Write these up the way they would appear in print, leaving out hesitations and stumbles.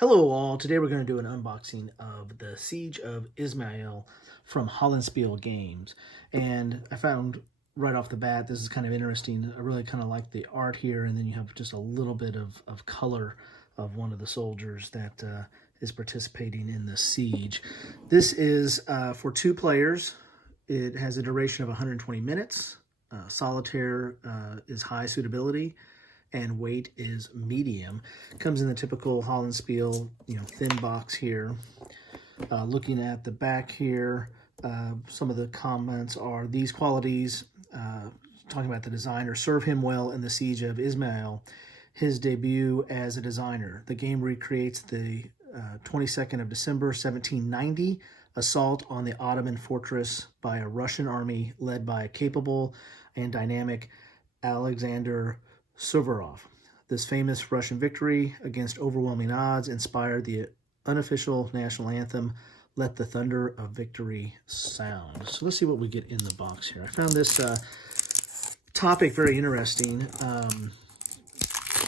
Hello all, today we're going to do an unboxing of the Siege of Izmail from Hollandspiele Games. And I found right off the bat, this is kind of interesting. I really kind of like the art here, and then you have just a little bit of color of one of the soldiers that is participating in the siege. This is for 2 players. It has a duration of 120 minutes. Solitaire is high suitability, and weight is medium. Comes in the typical Hollandspiele, thin box here. Looking at the back here, some of the comments are these qualities, talking about the designer, serve him well in the Siege of Izmail, his debut as a designer. The game recreates the 22nd of December, 1790, assault on the Ottoman fortress by a Russian army led by a capable and dynamic Alexander Suvorov. This famous Russian victory against overwhelming odds inspired the unofficial national anthem, Let the Thunder of Victory Sound. So let's see what we get in the box here. I found this topic very interesting.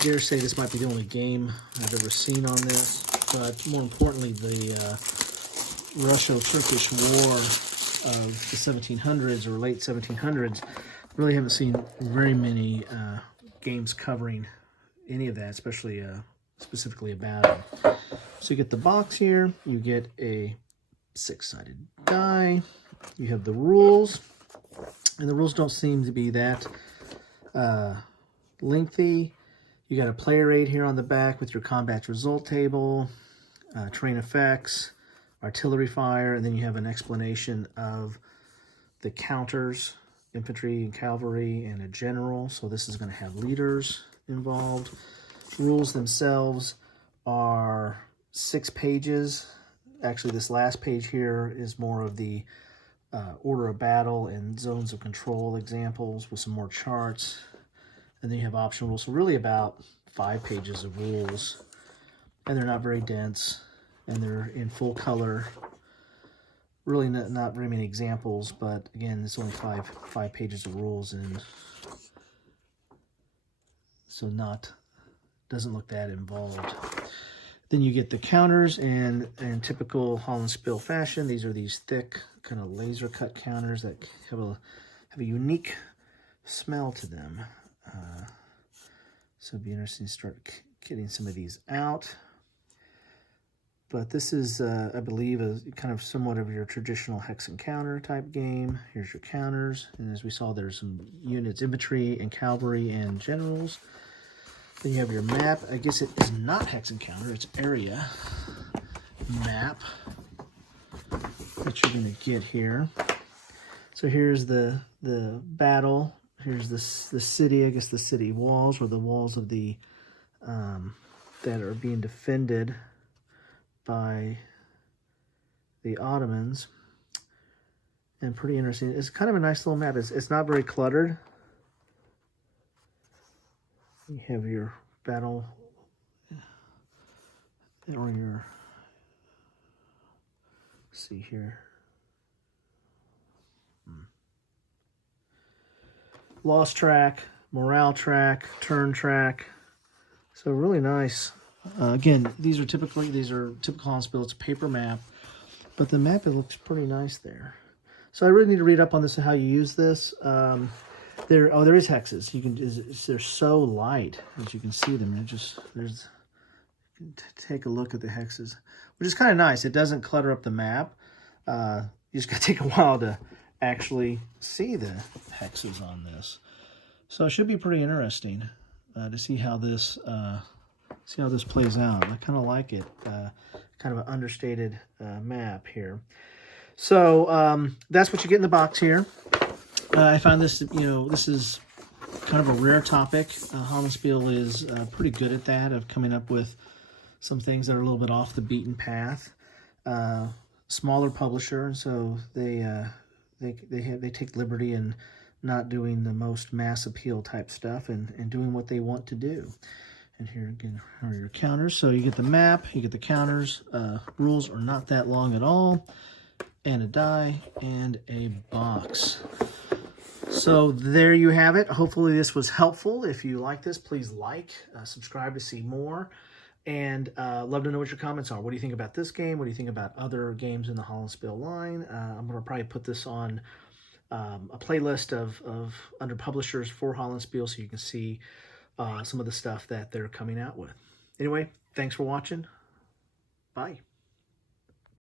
Dare say this might be the only game I've ever seen on this, but more importantly, the Russo-Turkish War of the 1700s or late 1700s. Really haven't seen very many games covering any of that, especially specifically about it. So you get the box here, you get a 6-sided die, you have the rules, and the rules don't seem to be that lengthy. You got a player aid here on the back with your combat result table, terrain effects, artillery fire, and then you have an explanation of the counters, infantry and cavalry, and a general. So this is going to have leaders involved. Rules themselves are 6 pages. Actually, this last page here is more of the order of battle and zones of control examples with some more charts. And then you have optional rules. So really about 5 pages of rules. And they're not very dense, and they're in full color. Really not very many examples, but again, it's only five pages of rules, and so doesn't look that involved. Then you get the counters, and in typical Hollandspiele fashion, these are these thick kind of laser cut counters that have a unique smell to them. So it'd be interesting to start getting some of these out. But this is, I believe, a kind of somewhat of your traditional hex and counter type game. Here's your counters. And as we saw, there's some units, infantry and cavalry and generals. Then you have your map. I guess it is not hex and counter. It's area map that you're going to get here. So here's the battle. Here's the city, I guess the city walls, or the walls of the that are being defended by the Ottomans. And pretty interesting. It's kind of a nice little map. It's not very cluttered. You have your battle, or your, let's see here, loss track, morale track, turn track. So really nice. Again, these are typical Hollandspiele. It's a paper map, but the map, it looks pretty nice there. So I really need to read up on this and how you use this. There is hexes. They're so light as you can see them. You can take a look at the hexes, which is kind of nice. It doesn't clutter up the map. You just got to take a while to actually see the hexes on this. So it should be pretty interesting to see how this plays out. I kind of like it. Kind of an understated map here. So that's what you get in the box here. I found this, this is kind of a rare topic. Hollandspiele is pretty good at that, of coming up with some things that are a little bit off the beaten path. Smaller publisher, and so they take liberty in not doing the most mass appeal type stuff, and doing what they want to do. And here again are your counters. So you get the map, you get the counters. Rules are not that long at all, and a die and a box. So there you have it. Hopefully this was helpful. If you like this, please like, subscribe to see more. And love to know what your comments are. What do you think about this game? What do you think about other games in the Hollandspiele line? I'm going to probably put this on a playlist of under publishers for Hollandspiele so you can see some of the stuff that they're coming out with. Anyway, thanks for watching. Bye.